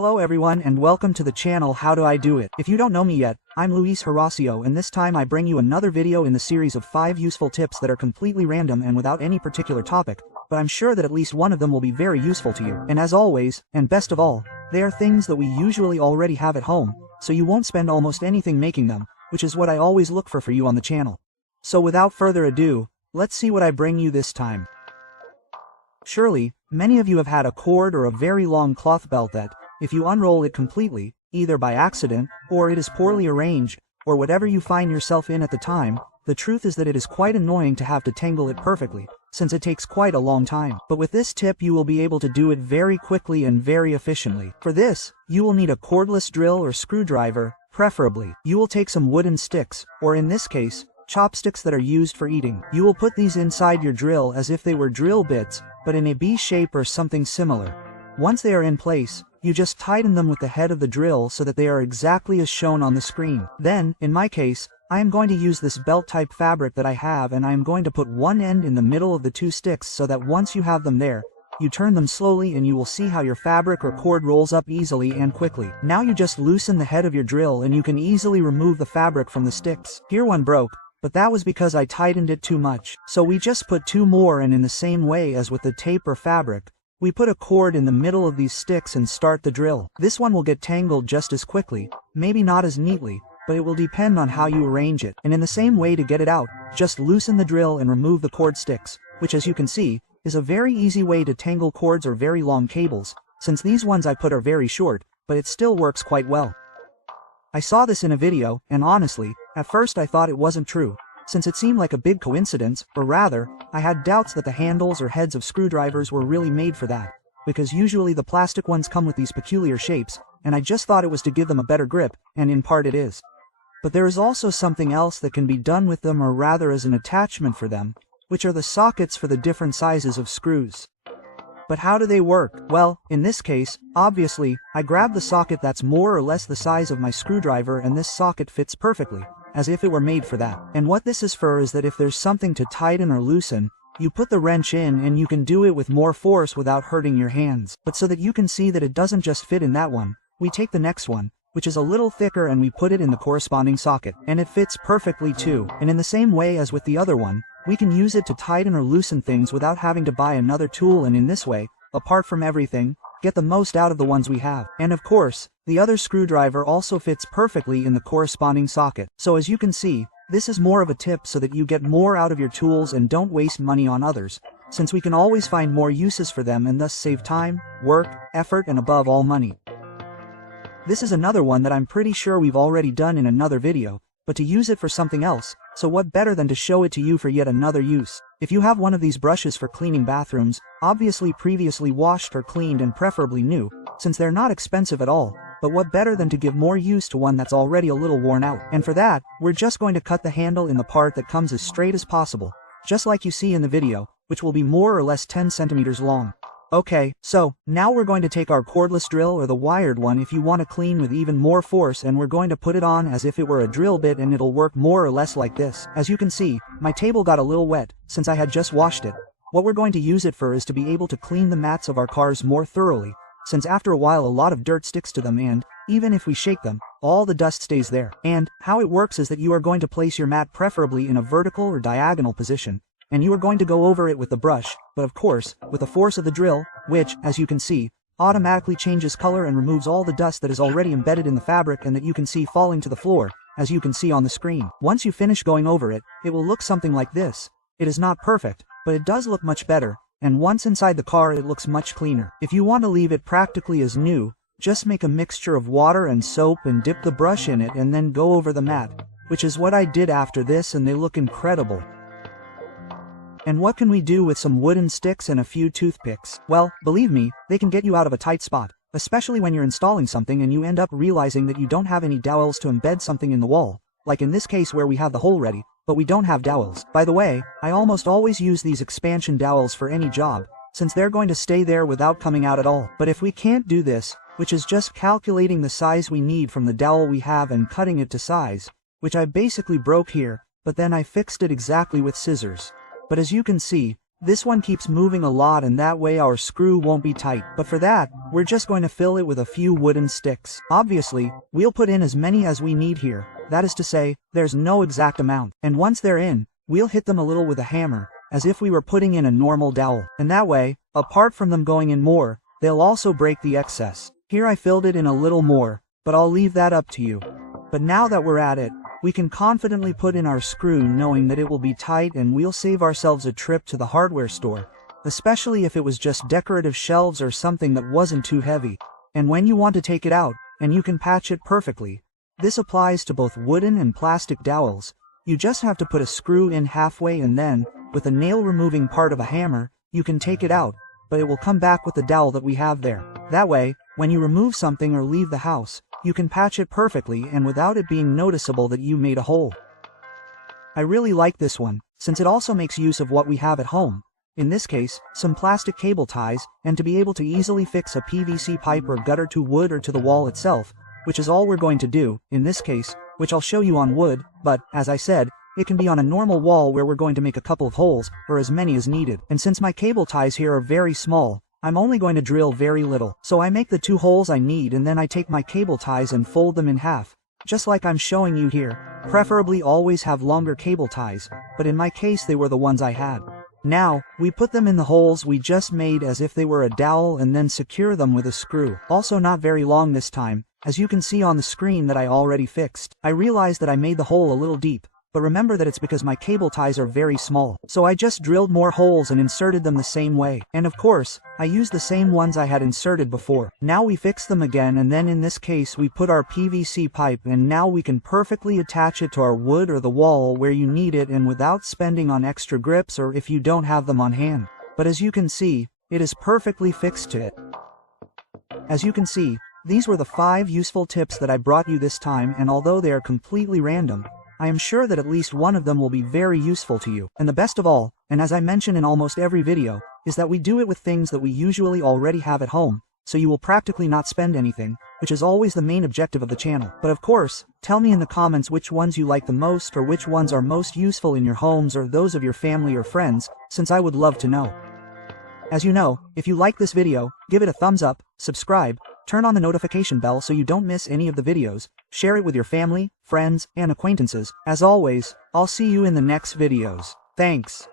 Hello everyone and welcome to the channel How Do I Do It. If you don't know me yet, I'm Luis Horacio and this time I bring you another video in the series of 5 useful tips that are completely random and without any particular topic, but I'm sure that at least one of them will be very useful to you. And as always, and best of all, they are things that we usually already have at home, so you won't spend almost anything making them, which is what I always look for you on the channel. So without further ado, let's see what I bring you this time. Surely, many of you have had a cord or a very long cloth belt that, if you unroll it completely, either by accident, or it is poorly arranged, or whatever you find yourself in at the time, the truth is that it is quite annoying to have to tangle it perfectly, since it takes quite a long time. But with this tip you will be able to do it very quickly and very efficiently. For this, you will need a cordless drill or screwdriver, preferably. You will take some wooden sticks, or in this case, chopsticks that are used for eating. You will put these inside your drill as if they were drill bits, but in a B shape or something similar. Once they are in place, you just tighten them with the head of the drill so that they are exactly as shown on the screen. Then, in my case, I am going to use this belt-type fabric that I have and I am going to put one end in the middle of the 2 sticks so that once you have them there, you turn them slowly and you will see how your fabric or cord rolls up easily and quickly. Now you just loosen the head of your drill and you can easily remove the fabric from the sticks. Here one broke, but that was because I tightened it too much. So we just put 2 more, and in the same way as with the tape or fabric, we put a cord in the middle of these sticks and start the drill. This one will get tangled just as quickly, maybe not as neatly, but it will depend on how you arrange it. And in the same way to get it out, just loosen the drill and remove the cord sticks, which as you can see, is a very easy way to tangle cords or very long cables, since these ones I put are very short, but it still works quite well. I saw this in a video, and honestly, at first I thought it wasn't true, since it seemed like a big coincidence, or rather, I had doubts that the handles or heads of screwdrivers were really made for that, because usually the plastic ones come with these peculiar shapes, and I just thought it was to give them a better grip, and in part it is. But there is also something else that can be done with them, or rather as an attachment for them, which are the sockets for the different sizes of screws. But how do they work? Well, in this case, obviously, I grab the socket that's more or less the size of my screwdriver and this socket fits perfectly, as if it were made for that. And what this is for is that if there's something to tighten or loosen, you put the wrench in and you can do it with more force without hurting your hands. But so that you can see that it doesn't just fit in that one, we take the next one, which is a little thicker, and we put it in the corresponding socket. And it fits perfectly too. And in the same way as with the other one, we can use it to tighten or loosen things without having to buy another tool, and in this way, apart from everything, get the most out of the ones we have. And of course, the other screwdriver also fits perfectly in the corresponding socket. So as you can see, this is more of a tip so that you get more out of your tools and don't waste money on others, since we can always find more uses for them and thus save time, work, effort, and above all money. This is another one that I'm pretty sure we've already done in another video, but to use it for something else, so what better than to show it to you for yet another use. If you have one of these brushes for cleaning bathrooms, obviously previously washed or cleaned and preferably new, since they're not expensive at all, but what better than to give more use to one that's already a little worn out. And for that, we're just going to cut the handle in the part that comes as straight as possible, just like you see in the video, which will be more or less 10 centimeters long. Okay, so, now we're going to take our cordless drill, or the wired one if you want to clean with even more force, and we're going to put it on as if it were a drill bit, and it'll work more or less like this. As you can see, my table got a little wet, since I had just washed it. What we're going to use it for is to be able to clean the mats of our cars more thoroughly, since after a while a lot of dirt sticks to them and, even if we shake them, all the dust stays there. And, how it works is that you are going to place your mat preferably in a vertical or diagonal position, and you are going to go over it with the brush, but of course, with the force of the drill, which, as you can see, automatically changes color and removes all the dust that is already embedded in the fabric and that you can see falling to the floor, as you can see on the screen. Once you finish going over it, it will look something like this. It is not perfect, but it does look much better, and once inside the car it looks much cleaner. If you want to leave it practically as new, just make a mixture of water and soap and dip the brush in it and then go over the mat, which is what I did after this, and they look incredible. And what can we do with some wooden sticks and a few toothpicks? Well, believe me, they can get you out of a tight spot, especially when you're installing something and you end up realizing that you don't have any dowels to embed something in the wall, like in this case where we have the hole ready, but we don't have dowels. By the way, I almost always use these expansion dowels for any job, since they're going to stay there without coming out at all. But if we can't do this, which is just calculating the size we need from the dowel we have and cutting it to size, which I basically broke here, but then I fixed it exactly with scissors. But as you can see, This one keeps moving a lot and that way our screw won't be tight. But for that, we're just going to fill it with a few wooden sticks. Obviously, we'll put in as many as we need here. That is to say, there's no exact amount. And once they're in, we'll hit them a little with a hammer, as if we were putting in a normal dowel. And that way, apart from them going in more, they'll also break the excess. Here I filled it in a little more, but I'll leave that up to you. But now that we're at it, we can confidently put in our screw knowing that it will be tight and we'll save ourselves a trip to the hardware store, especially if it was just decorative shelves or something that wasn't too heavy. And when you want to take it out, and you can patch it perfectly. This applies to both wooden and plastic dowels. You just have to put a screw in halfway and then, with a nail removing part of a hammer, you can take it out, but it will come back with the dowel that we have there. That way, when you remove something or leave the house, you can patch it perfectly and without it being noticeable that you made a hole. I really like this one, since it also makes use of what we have at home. In this case, some plastic cable ties, and to be able to easily fix a PVC pipe or gutter to wood or to the wall itself, which is all we're going to do, in this case, which I'll show you on wood, but, as I said, it can be on a normal wall where we're going to make a couple of holes, or as many as needed. And since my cable ties here are very small, I'm only going to drill very little. So I make the 2 holes I need and then I take my cable ties and fold them in half, just like I'm showing you here. Preferably always have longer cable ties, but in my case they were the ones I had. Now, we put them in the holes we just made as if they were a dowel and then secure them with a screw. Also not very long this time, as you can see on the screen that I already fixed. I realized that I made the hole a little deep, but remember that it's because my cable ties are very small. So I just drilled more holes and inserted them the same way. And of course, I used the same ones I had inserted before. Now we fix them again and then in this case we put our PVC pipe and now we can perfectly attach it to our wood or the wall where you need it and without spending on extra grips or if you don't have them on hand. But as you can see, it is perfectly fixed to it. As you can see, these were the 5 useful tips that I brought you this time, and although they are completely random, I am sure that at least one of them will be very useful to you. And the best of all, and as I mention in almost every video, is that we do it with things that we usually already have at home, so you will practically not spend anything, which is always the main objective of the channel. But of course, tell me in the comments which ones you like the most or which ones are most useful in your homes or those of your family or friends, since I would love to know. As you know, if you like this video, give it a thumbs up, subscribe, turn on the notification bell so you don't miss any of the videos, share it with your family, friends, and acquaintances. As always, I'll see you in the next videos. Thanks.